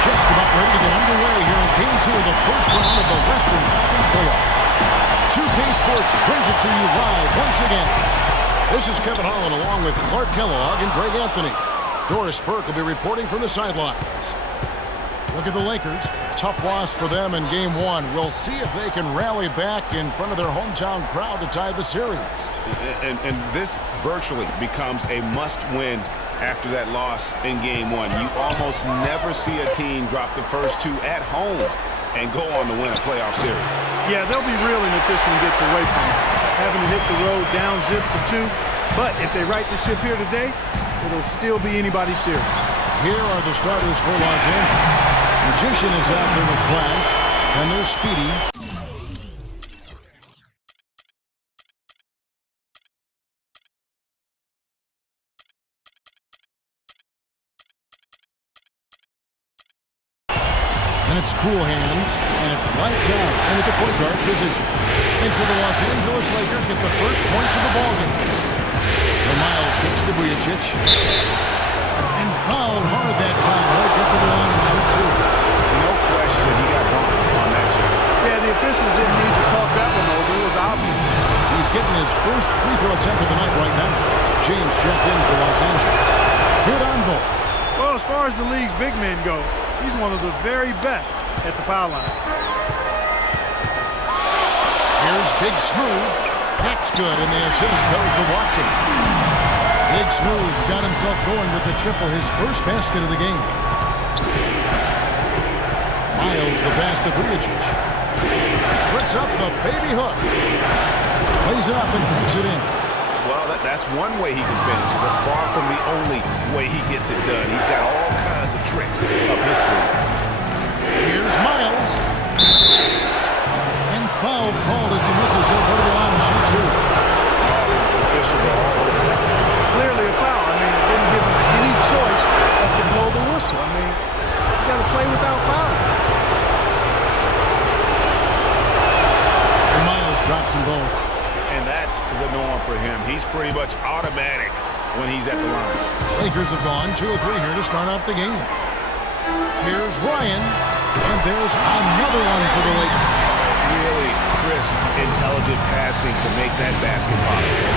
just about ready to get underway here in Game 2 of the first round of the Western Conference playoffs. 2K Sports brings it to you live once again. This is Kevin Holland along with Clark Kellogg and Greg Anthony. Doris Burke will be reporting from the sidelines. Look at the Lakers. Tough loss for them in Game 1. We'll see if they can rally back in front of their hometown crowd to tie the series. And this virtually becomes a must-win after that loss in Game 1. You almost never see a team drop the first two at home and go on to win a playoff series. Yeah, they'll be reeling if this one gets away from them. Having to hit the road down zip to 2. But if they right the ship here today, it'll still be anybody's series. Here are the starters for Los Angeles. Magician is out there with Flash, and there's Speedy. And it's Cool Hands, and it's lights out, and at the point guard position. And so the Los Angeles Lakers get the first points of the ballgame. The Miles kicks to Vujacic. And fouled hard that time. He'll get to the line and shoot two. No question, he got bumped on that shot. Yeah, the officials didn't need to talk that one over. It was obvious. He's getting his first free throw attempt of the night right now. James checked in for Los Angeles. Hit on both. Well, as far as the league's big men go, he's one of the very best at the foul line. Here's Big Smooth. That's good, and the assist goes to Watson. Big Smooth got himself going with the triple, his first basket of the game. Miles the pass to Vujacic. Puts up the baby hook. Plays it up and kicks it in. Well, that's one way he can finish, but far from the only way he gets it done. He's got all kinds of tricks up his sleeve. Here's Miles. And foul called as he misses. He'll go to the line and shoot two. Officials are all over that. Clearly a foul. I mean, it didn't give him any choice but to blow the whistle. I mean, you got to play without foul. And Miles drops them both. And that's the norm for him. He's pretty much automatic when he's at the line. Lakers have gone 2 or 3 here to start out the game. Here's Ryan. And there's another one for the Lakers. Really crisp, intelligent passing to make that basket possible.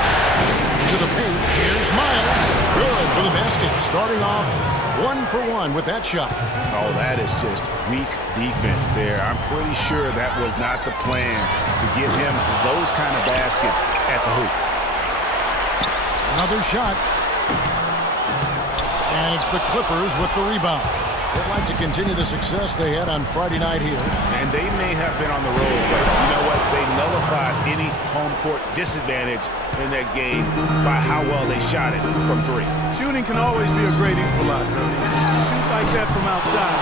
To the paint, here's Miles. Good for the basket. Starting off 1 for 1 with that shot. Oh, that is just weak defense there. I'm pretty sure that was not the plan to give him those kind of baskets at the hoop. Another shot. And it's the Clippers with the rebound. They'd like to continue the success they had on Friday night here. And they may have been on the road, but you know what? They nullified any home court disadvantage in that game by how well they shot it from 3. Shooting can always be a great equalizer. I mean, shoot like that from outside.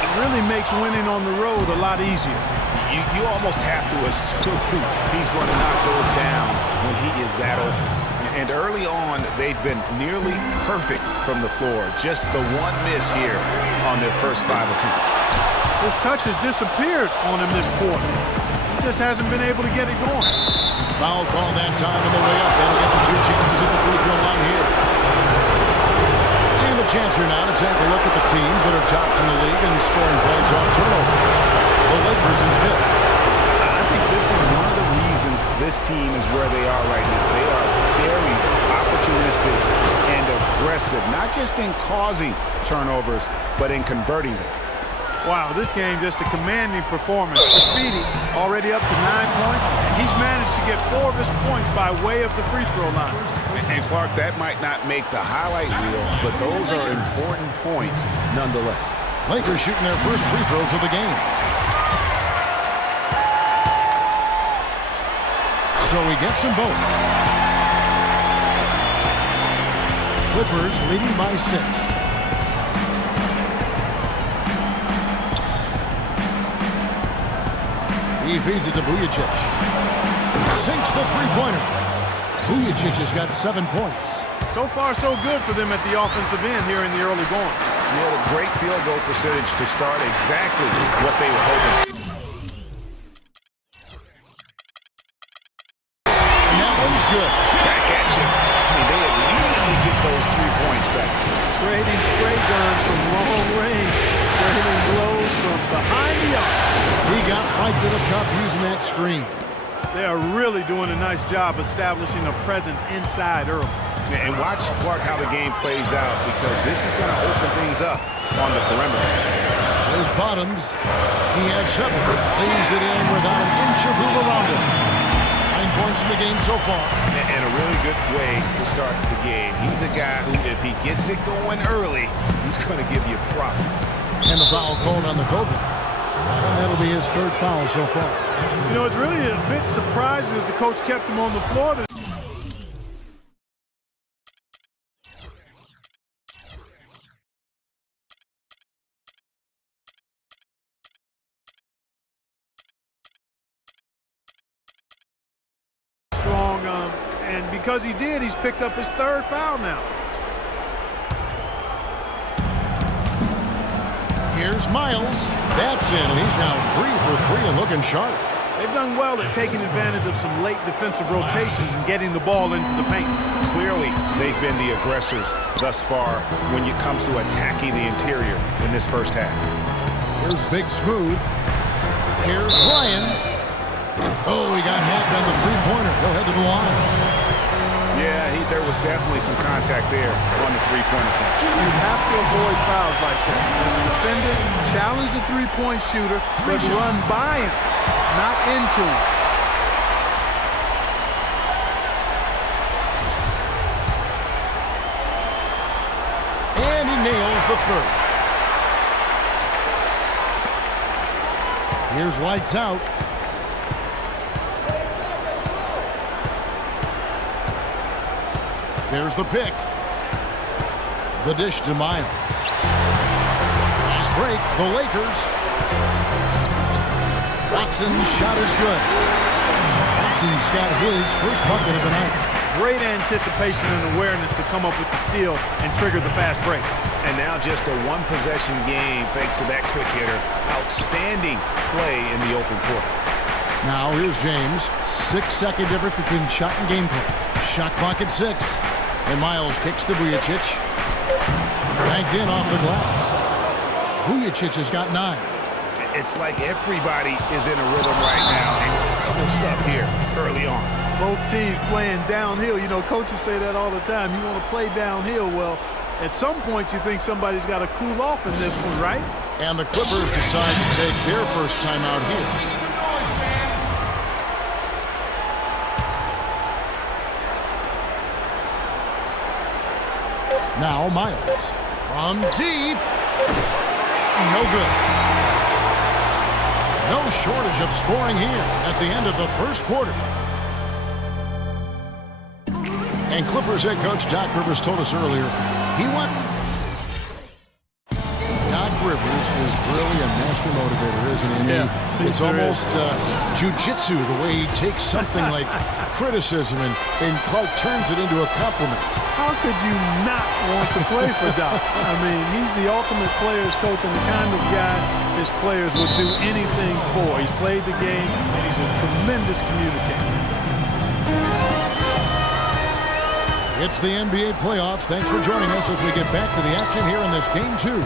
It really makes winning on the road a lot easier. You almost have to assume he's going to knock those down when he is that open. And early on, they've been nearly perfect from the floor. Just the one miss here on their first 5 attempts. His touch has disappeared on him this quarter. He just hasn't been able to get it going. Foul call that time on the way up. They'll get the 2 chances at the free throw line here. And a chance here now to take a look at the teams that are tops in the league and scoring points off turnovers. The Lakers in 5th. I think this is one of the reasons this team is where they are right now. They are very opportunistic and aggressive, not just in causing turnovers, but in converting them. Wow, this game just a commanding performance for Speedy, already up to 9 points, and he's managed to get 4 of his points by way of the free throw line. And Clark, that might not make the highlight reel, but those are important points nonetheless. Lakers shooting their first free throws of the game. So he gets them both. Clippers leading by 6. He feeds it to Vujacic. Sinks the three-pointer. Vujacic has got 7 points. So far, so good for them at the offensive end here in the early going. He had a great field goal percentage to start exactly what they were hoping. And that one's good. Back at you. I mean, they immediately get those 3 points back. Trading spray guns from long range. Trading He got right to the cup using that screen. They are really doing a nice job establishing a presence inside early. And watch, Clark, how the game plays out, because this is going to open things up on the perimeter. There's Bottoms. He has 7. Lays it in without an inch of room around him. 9 points in the game so far. And a really good way to start the game. He's a guy who, if he gets it going early, he's going to give you problems. And the foul called on the Cobra. And that'll be his 3rd foul so far. You know, it's really a bit surprising that the coach kept him on the floor. Long, and because he did, he's picked up his 3rd foul now. Here's Miles. That's in, and he's now 3 for 3 and looking sharp. They've done well at taking advantage of some late defensive rotations and getting the ball into the paint. Clearly, they've been the aggressors thus far when it comes to attacking the interior in this first half. Here's Big Smooth. Here's Ryan. Oh, he got hacked on the three-pointer. He'll head to the line. Yeah, there was definitely some contact there on the three-point attempt. You have to avoid fouls like that. As a defender, challenge the three-point shooter, but run by him, not into him. And he nails the 3rd. Here's lights out. There's the pick. The dish to Miles. Fast break, the Lakers. Watson's shot is good. Watson's got his first bucket of the night. Great anticipation and awareness to come up with the steal and trigger the fast break. And now just a one-possession game thanks to that quick hitter. Outstanding play in the open court. Now here's James. 6-second difference between shot and game clock. Shot clock at 6. And Miles kicks to Vujacic. Banked in off the glass. Vujacic has got 9. It's like everybody is in a rhythm right now. Incredible stuff here early on. Both teams playing downhill. You know, coaches say that all the time. You want to play downhill. Well, at some point you think somebody's got to cool off in this one, right? And the Clippers decide to take their first time out here. Now Miles from deep. No good. No shortage of scoring here at the end of the first quarter. And Clippers head coach Doc Rivers told us earlier, Doc Rivers is really a master motivator, isn't he? Yeah, it's almost jiu-jitsu, the way he takes something like criticism and Clark turns it into a compliment. How could you not want to play for Doc? I mean, he's the ultimate players coach and the kind of guy his players would do anything for. He's played the game, and he's a tremendous communicator. It's the NBA playoffs. Thanks for joining us as we get back to the action here in this Game 2.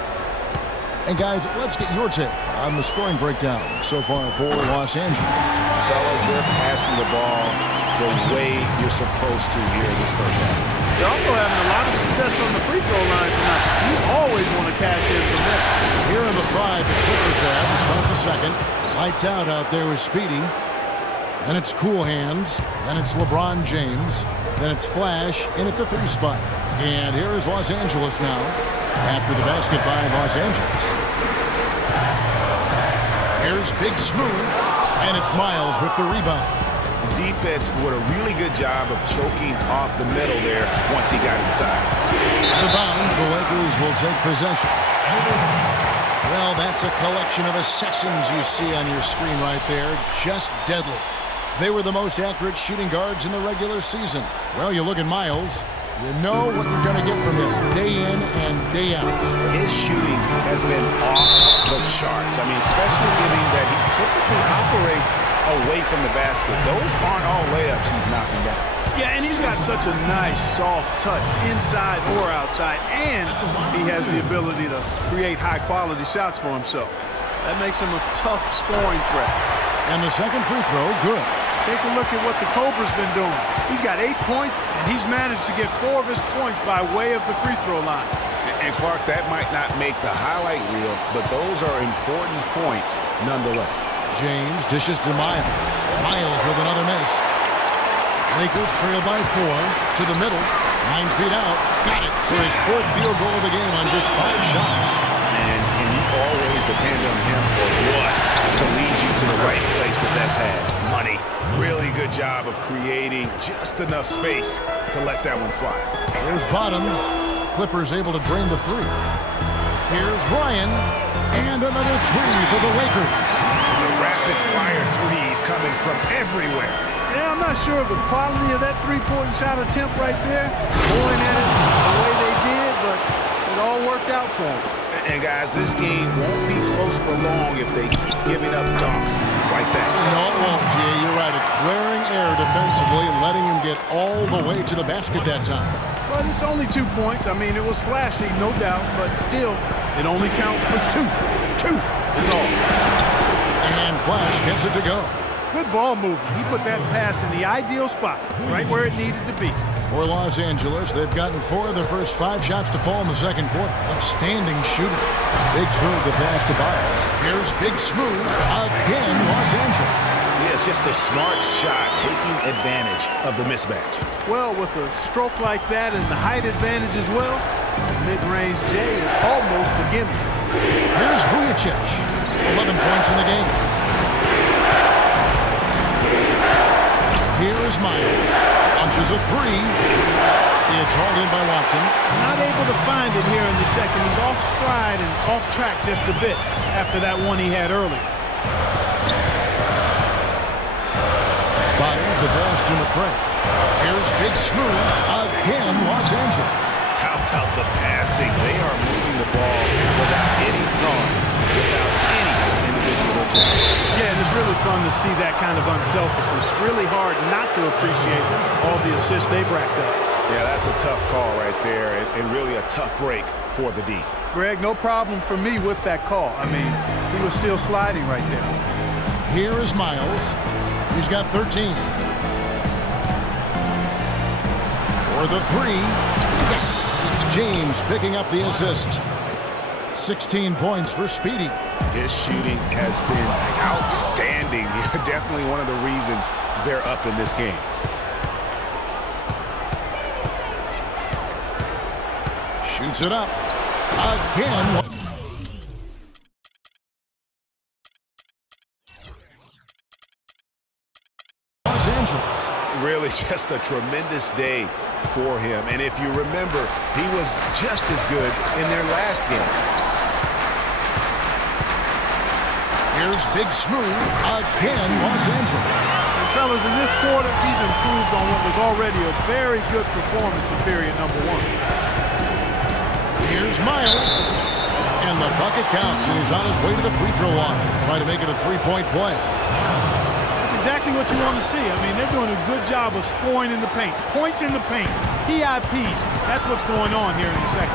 And guys, let's get your take on the scoring breakdown so far for Los Angeles. Fellas, they're passing the ball the way you're supposed to here in this first half. They're also having a lot of success from the free throw line tonight. You always want to cash in from there. Here in the 5, the Clippers have to start the second. Lights out there with Speedy. Then it's Cool Hands. Then it's LeBron James. Then it's Flash in at the 3 spot. And here is Los Angeles now after the basket by Los Angeles. Here's Big Smooth. And it's Miles with the rebound. The defense did a really good job of choking off the middle there once he got inside. Out of bounds, the Lakers will take possession. Well, that's a collection of assassins you see on your screen right there. Just deadly. They were the most accurate shooting guards in the regular season. Well, you look at Miles, you know what you're going to get from him day in and day out. His shooting has been off the charts. I mean, especially given that he typically operates away from the basket. Those aren't all layups he's knocking down. Yeah, and he's got such a nice, soft touch inside or outside, and he has the ability to create high-quality shots for himself. That makes him a tough scoring threat. And the second free throw, good. Take a look at what the Cobra's been doing. He's got 8 points, and he's managed to get 4 of his points by way of the free throw line. And Clark, that might not make the highlight reel, but those are important points nonetheless. James dishes to Miles. Miles with another miss. Lakers trail by 4 to the middle. 9 feet out. Got it for his 4th field goal of the game on just 5 shots. And can you always depend on him or what to lead you to the right place with that pass? Money. Really good job of creating just enough space to let that one fly. Here's Bottoms. Clippers able to drain the 3. Here's Ryan. And another 3 for the Lakers. The rapid-fire threes coming from everywhere. Yeah, I'm not sure of the quality of that three-point shot attempt right there. Going at it the way they did, but it all worked out for them. And guys, this game won't be close for long if they keep giving up dunks like that. No, it won't, Jay. You're right. It's glaring error defensively, letting him get all the way to the basket that time. But it's only 2 points. I mean, it was flashy, no doubt, but still, it only counts for 2. 2 is all. And Flash gets it to go. Good ball movement. He put that pass in the ideal spot, right where it needed to be. For Los Angeles, they've gotten 4 of their first 5 shots to fall in the second quarter. Outstanding shooting. Big Smooth the pass to Biles. Here's Big Smooth again, Los Angeles. Yeah, it's just a smart shot, taking advantage of the mismatch. Well, with a stroke like that and the height advantage as well, mid-range J is almost a gimme. Here's Vujicic. 11 points in the game. Here is Miles. Launches a 3. It's hauled in by Watson. Not able to find it here in the second. He's off stride and off track just a bit after that one he had early. Fires the pass to McCray. Here's Big Smooth again, Los Angeles. How about the passing? They are moving the ball without any thought, without any individual attempt. Yeah, and it's really fun to see that kind of unselfishness. Really hard not to appreciate all the assists they've racked up. Yeah, that's a tough call right there, and really a tough break for the D. Greg, no problem for me with that call. I mean, he was still sliding right there. Here is Miles. He's got 13. For the 3. Yes, it's James picking up the assist. 16 points for Speedy. His shooting has been outstanding. Definitely one of the reasons they're up in this game. Shoots it up. Again. Los Angeles. Really just a tremendous day for him. And if you remember, he was just as good in their last game. Here's Big Smooth again, Los Angeles. And fellas, in this quarter, he's improved on what was already a very good performance in period number 1. Here's Miles. And the bucket counts, and he's on his way to the free throw line. Trying to make it a 3-point play. That's exactly what you want to see. I mean, they're doing a good job of scoring in the paint. Points in the paint. PIPs. That's what's going on here in the second.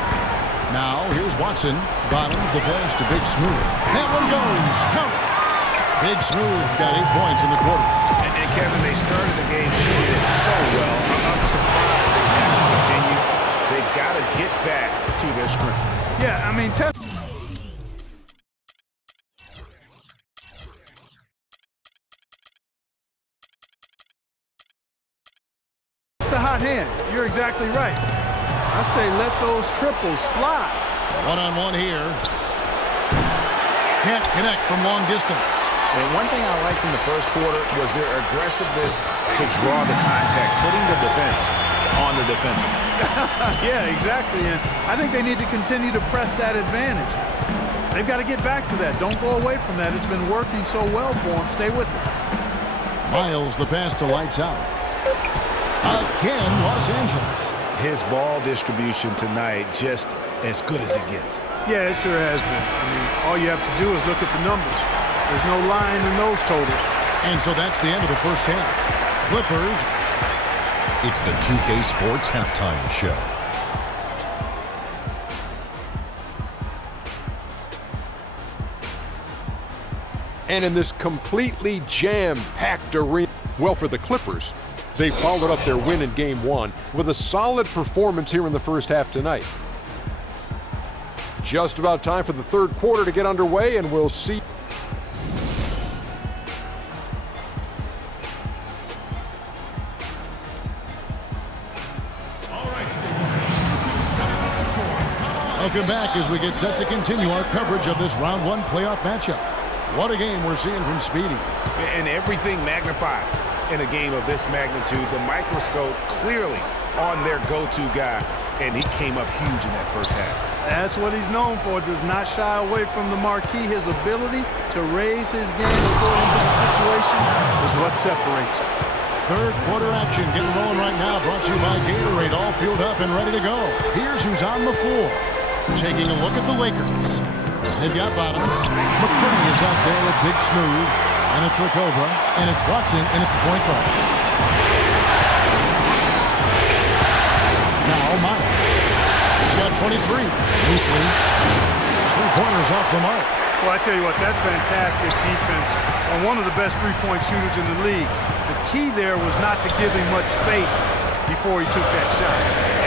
Now, here's Watson. Bottoms the pass to Big Smooth. That one goes. Count it. Big Smooth got 8 points in the quarter. And Kevin, they started the game shooting it so well. I'm surprised they haven't continued. They've got to get back to their strength. Yeah, I mean, the hot hand. You're exactly right. I say let those triples fly. One-on-one here. Can't connect from long distance. And one thing I liked in the first quarter was their aggressiveness to draw the contact, putting the defense on the defensive. Yeah, exactly. And I think they need to continue to press that advantage. They've got to get back to that. Don't go away from that. It's been working so well for them. Stay with it. Miles the pass to Lights Out. Again, Los Angeles. His ball distribution tonight just as good as it gets. Yeah, it sure has been. I mean, all you have to do is look at the numbers. There's no lying in those totals. And so that's the end of the first half. Clippers. It's the 2K Sports Halftime Show. And in this completely jam-packed arena, well, for the Clippers, they followed up their win in Game 1 with a solid performance here in the first half tonight. Just about time for the third quarter to get underway, and we'll see. Welcome back as we get set to continue our coverage of this round one playoff matchup. What a game we're seeing from Speedy. And everything magnified in a game of this magnitude. The microscope clearly on their go-to guy, and he came up huge in that first half. That's what he's known for. Does not shy away from the marquee. His ability to raise his game according to the situation is what separates him. Third quarter action getting rolling right now, brought to you by Gatorade, all fueled up and ready to go. Here's who's on the floor. Taking a look at the Lakers. They've got bottoms. McCray is out there with Big Smooth, and it's Cobra, and it's Watson in at the point guard. Now Miles. He's got 23. Loosely. 3-pointers off the mark. Well, I tell you what, that's fantastic defense on one of the best three-point shooters in the league. The key there was not to give him much space before he took that shot.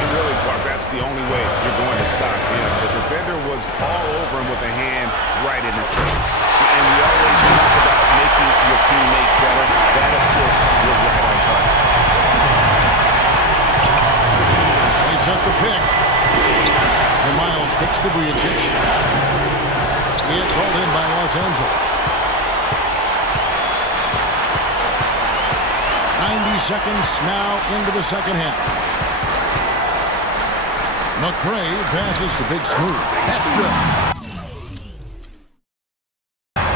And really, Clark, that's the only way you're going to stop him. The defender was all over him with a hand right in his face. And we always talk about making your teammate better. That assist was right on target. They set the pick. And Miles kicks to Vujacic. It's rolled in by Los Angeles. 90 seconds now into the second half. McCray passes to Big Smooth. That's good.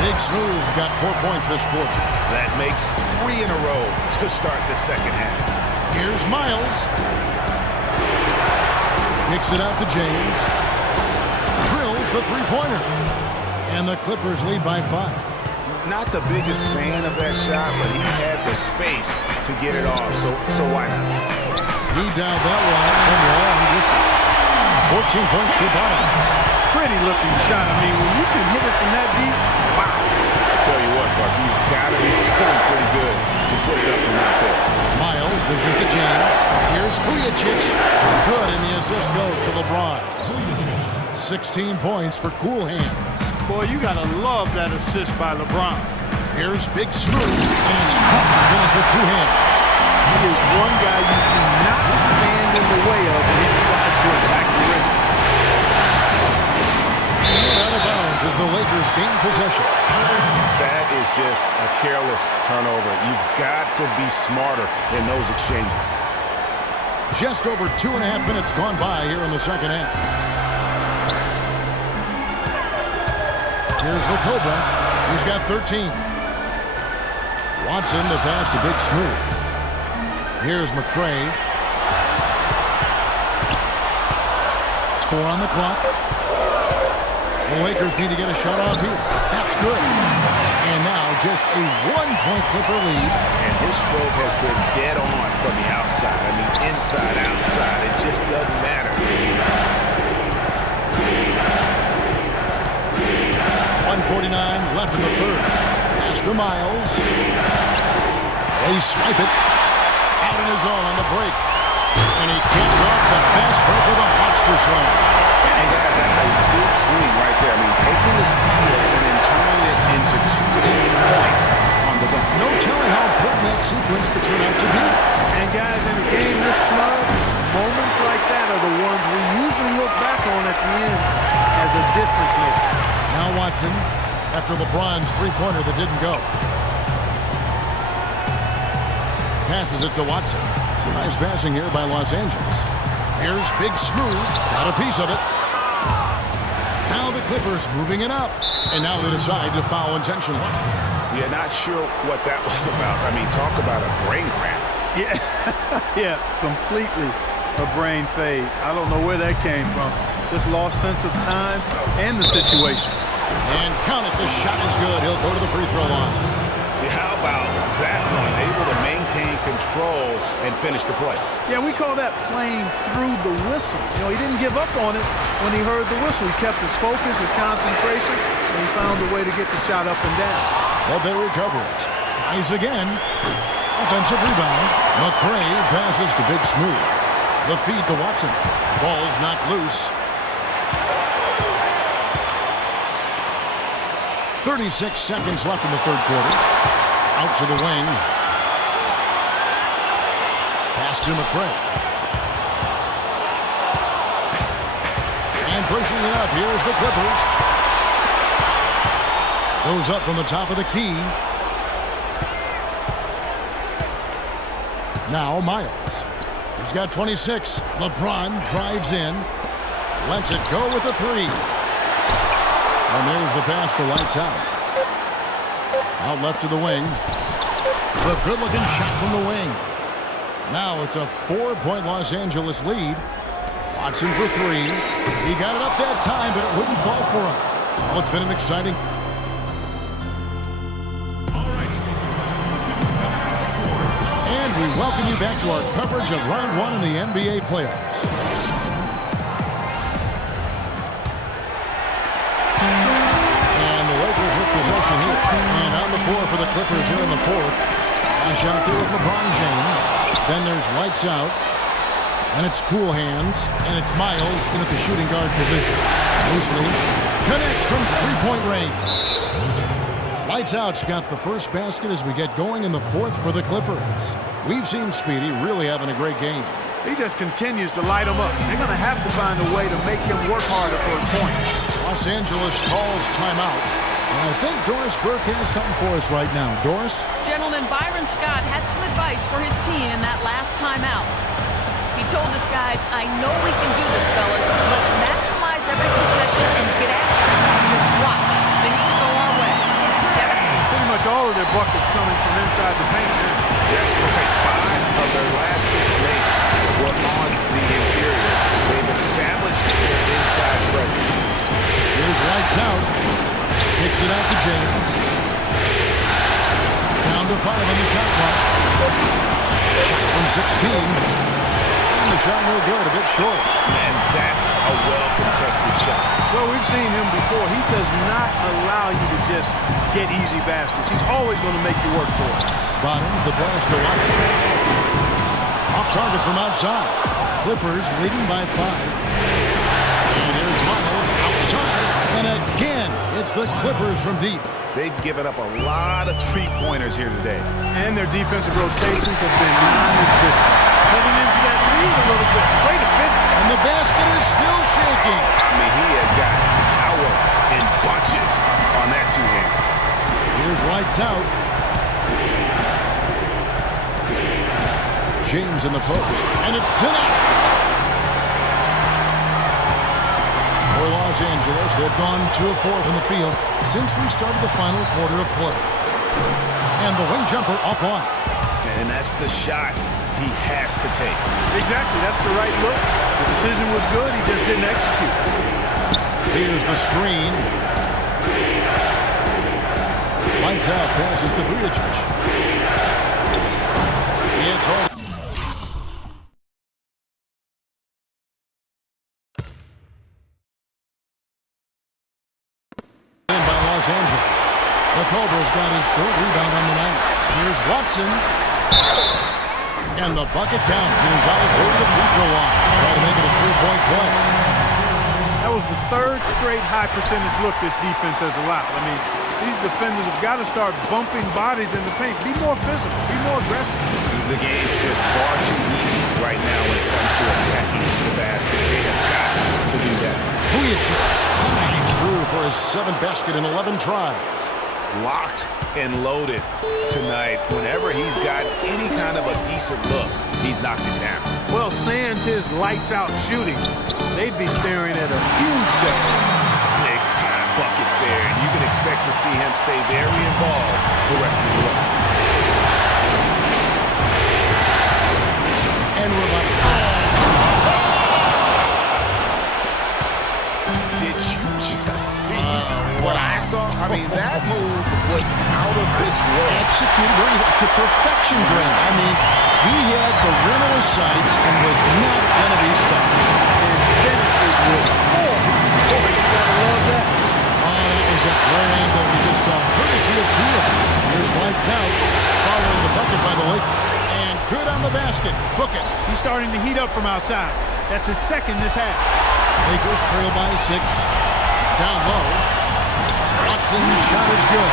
Big Smooth got 4 points this quarter. That makes 3 in a row to start the second half. Here's Miles. Kicks it out to James. Drills the three-pointer. And the Clippers lead by 5. Not the biggest fan of that shot, but he had the space to get it off, so why not? He dialed that one from long distance. 14 points for Bottoms. Pretty looking shot. I mean, when you can hit it from that deep, wow. I tell you what, Clark, you've got to be feeling pretty good to put it up from out there. Miles dishes to James. Here's Vujacic. Good, and the assist goes to LeBron. 16 points for cool hands. boy, you got to love that assist by LeBron. Here's Big Smooth, and a strong finish with 2 hands. He is one guy you do not stand in the way of when he decides to attack the rim. And out of bounds as the Lakers gain possession. That is just a careless turnover. You've got to be smarter in those exchanges. Just over 2.5 minutes gone by here in the second half. Here's the Cobra. He's got 13. Watson the pass to Big Smooth. Here's McCray. 4 on the clock. The Lakers need to get a shot off here. That's good. And now just a 1-point Clipper lead. And his stroke has been dead on from the outside. I mean, inside, outside. It just doesn't matter. 1:49 left in the third. Pass to Miles. They swipe it. Out in his own on the break. And he gets off the fast break with a monster slam. And guys, that's a big swing right there. I mean, taking the steal and then turning it into 2 easy points on the go. No telling how important that sequence could turn out to be. And guys, in a game this snug, moments like that are the ones we usually look back on at the end as a difference maker. Now Watson, after LeBron's 3-pointer that didn't go. Passes it to Watson. Some nice passing here by Los Angeles. Here's Big Smooth. Got a piece of it. Now the Clippers moving it up. And now they decide to foul intentionally. Yeah, not sure what that was about. I mean, talk about a brain cramp. Yeah, yeah, completely a brain fade. I don't know where that came from. Just lost sense of time and the situation. And count it, the shot is good. He'll go to the free throw line. How about that one? Able to maintain control and finish the play. Yeah, we call that playing through the whistle. You know, he didn't give up on it when he heard the whistle. He kept his focus, his concentration, and he found a way to get the shot up and down. But they recover it. Tries again. Offensive rebound. McRae passes to Big Smooth. The feed to Watson. Ball's knocked loose. 36 seconds left in the third quarter. Out to the wing. Pass to McRae. And pushing it up. Here's the Clippers. Goes up from the top of the key. Now Miles. He's got 26. LeBron drives in. Lets it go with the three. And there's the pass to Lights Out. Out left to the wing. It's a good-looking shot from the wing. Now it's a 4-point Los Angeles lead. Watson for three. He got it up that time, but it wouldn't fall for him. Well, it's been an exciting... And we welcome you back to our coverage of round one in the NBA playoffs. And the Lakers with possession here. And on the floor for the Clippers here in the fourth. Flash out there with LeBron James. Then there's Lights Out. And it's Cool Hands. And it's Miles in at the shooting guard position. Loosely. Connects from three-point range. Lights Out's got the first basket as we get going in the fourth for the Clippers. We've seen Speedy really having a great game. He just continues to light them up. They're going to have to find a way to make him work harder for his points. Los Angeles calls timeout. And I think Doris Burke has something for us right now. Doris? Gentlemen, Byron Scott had some advice for his team in that last timeout. He told us, guys, I know we can do this, fellas. Let's maximize every possession and get after it. Just watch. Things will go our way. Kevin? Pretty much all of their buckets coming from inside the paint. That's right. 5 of their last 6 makes were on the interior. They've established their inside presence. Here's Lights Out. Kicks it out to James. Down to 5 on the shot clock. Shot from 16. And the shot no good, a bit short. And that's a well-contested shot. Well, we've seen him before. He does not allow you to just get easy baskets. He's always going to make you work for it. Bottoms the pass to Watson. Off target from outside. Clippers leading by 5. And here's Miles outside. And again, it's the Clippers from deep. They've given up a lot of three-pointers here today. And their defensive rotations have been non-existent. Heading into that lead a little bit. Way to finish. And the basket is still shaking. I mean, he has got power in bunches on that two-hand. Here's Lights Out. James in the post. And it's denied. For Los Angeles, they've gone 2 of 4 from the field since we started the final quarter of play. And the wing jumper offline. And that's the shot he has to take. Exactly. That's the right look. The decision was good. He just didn't execute. Here's the screen. Lights Out passes to Vujacic. It's home. By Los Angeles. The Cobras got his 3rd rebound on the night. Here's Watson. And the bucket counts. And he's on his way to the free throw line. Try to make it a 3-point play. That was the 3rd straight high percentage look this defense has allowed. I mean, these defenders have got to start bumping bodies in the paint. Be more physical. Be more aggressive. The game's just far too easy right now when it comes to attacking the basket. They have got to do that. Vujacic sneaks through for his 7th basket in 11 tries. Locked and loaded tonight. Whenever he's got any kind of a decent look, he's knocked it down. Well, sans his lights out shooting, they'd be staring at a huge day. Big time bucket there. And you can expect to see him stay very involved the rest of the way. And we're like, Did you just see what I saw, I mean, that move was out of this world. Executed to perfection, Grant. I mean, he had the rim in his sights and was not going to be stopped. And finishes with four. Boy, you gotta love that. Oh, that was a great angle we just saw. Courtesy of Peel. Here's lights out, following the bucket by the Lakers. And good on the basket. Book it. He's starting to heat up from outside. That's his second this half. Lakers trail by 6. Down low. Watson's shot is good.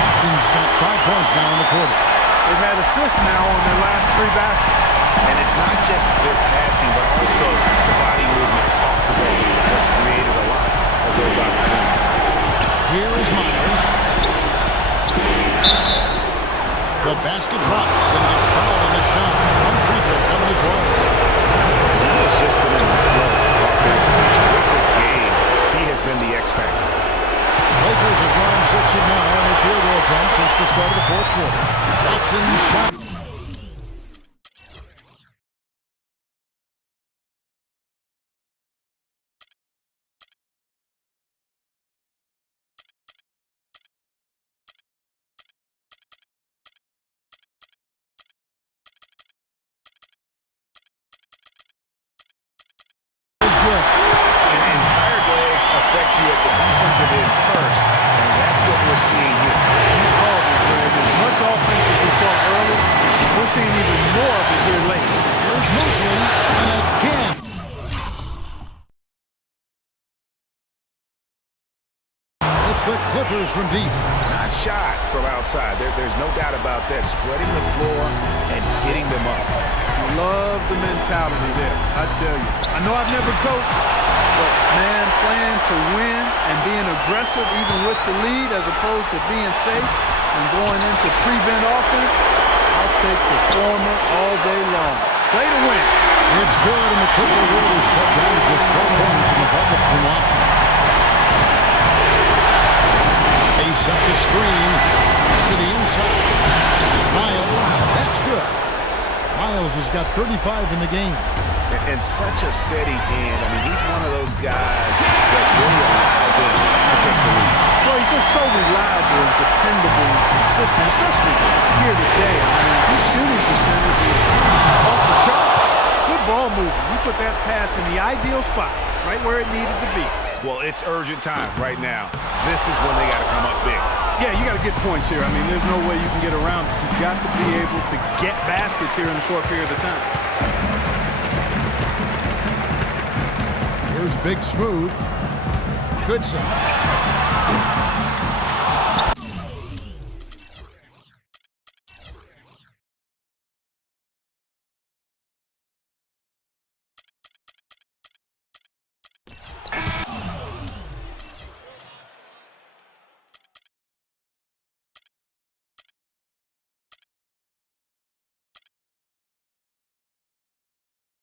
Watson's got 5 points now in the quarter. They've had assists now on their last 3 baskets. And it's not just their passing, but also the body movement off the ball that's created a lot of those opportunities. Here is Myers. The basket drops, and he gets fouled on the shot. One free throw coming his way. He has just been in the flow of this terrific game. He has been the X factor. Lakers have gone 6 of 9 on their field goal attempts since the start of the fourth quarter. Watson's shot. Good. And tired legs affect you at the defensive end first, and that's what we're seeing here. You called it, Greg. As much offense as we saw early, we're seeing even more of it here late. Here's Mosley, and again. It's the Clippers from deep. Not shot from outside. There's no doubt about that. Spreading the floor and getting them up. Love the mentality there, I tell you. I know I've never coached, but man, playing to win and being aggressive even with the lead as opposed to being safe and going into prevent offense, I'll take the former all day long. Play to win. It's good, and the Clipper Warriors cut down to just 4 points in the bucket from Watson. Ace up the screen to the inside. Miles, that's good. Miles has got 35 in the game. And such a steady hand. I mean, he's one of those guys that's really allowed them to take the lead. Well, he's just so reliable and dependable and consistent, especially here today. I mean, his shooting percentage is off the charts. Good ball movement. He put that pass in the ideal spot, right where it needed to be. Well, it's urgent time right now. This is when they got to come up big. Yeah, you got to get points here. I mean, there's no way you can get around it. You've got to be able to get baskets here in a short period of time. Here's Big Smooth. Goodson.